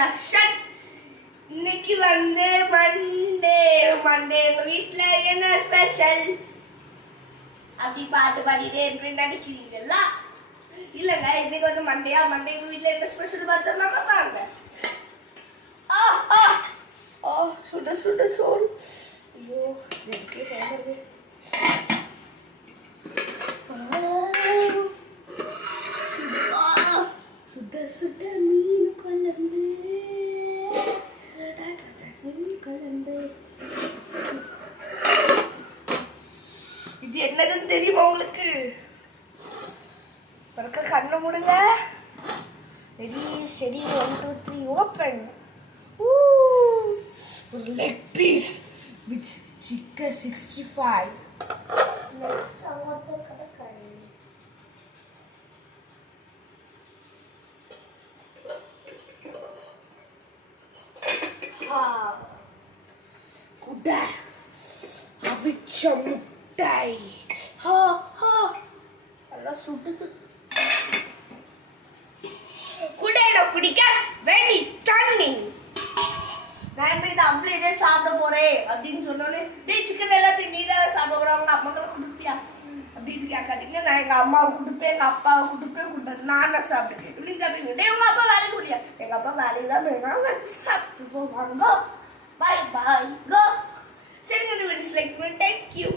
தர்ஷன். இன்னைக்கு வந்து மண்டே எங்க வீட்டுல என்ன ஸ்பெஷல் அப்படி பாட்டு பாடிட்டே இருப்பேன் நினைக்கிறீங்களா? இல்லங்க, இன்னைக்கு வந்து மண்டே எங்க வீட்டுல என்ன ஸ்பெஷல் பார்த்தோம்னா பாருங்க. சுட சுட சோறு. ஐயோ சுட சுட மீன் குழம்பு. இது என்னதுன்னு தெரியுமா உங்களுக்கு? பிறக்க கண்ணை மூடுங்க. Ready steady 1 2 3 open. ஒரு leg piece with chicken 65. Next அவங்க கடற்கரை. குடை அவிச்ச முட்டை. எல்லாம் சுட்டு குடையில பிடிக்க வெடி தண்ணி. நான் இதை அவ்வளோ இதே சாப்பிட போறேன் அப்படின்னு சொன்னோன்னே, டேய் சிக்கன் எல்லாத்தையும் நீ தான் சாப்பிட போறாங்க, அம்மாக்களை கொடுப்பியா அப்படின்னு கேட்காதீங்க. நான் எங்க அம்மாவை கொடுப்பேன், எங்க அப்பாவை கொடுப்பேன், நான் தான் சாப்பிடுவேன் இப்படின்னு கேட்பீங்க. டே உங்க அப்பா வேலைக்கு முடியாது. எங்க அப்பா வேலைக்கு தான் போயிருக்காங்க, சாப்பிட்டு போவாங்க. பாய் பாய் கோ. சரிங்க, இந்த வீடியோ லைக் பண்ணி தேங்க்யூ.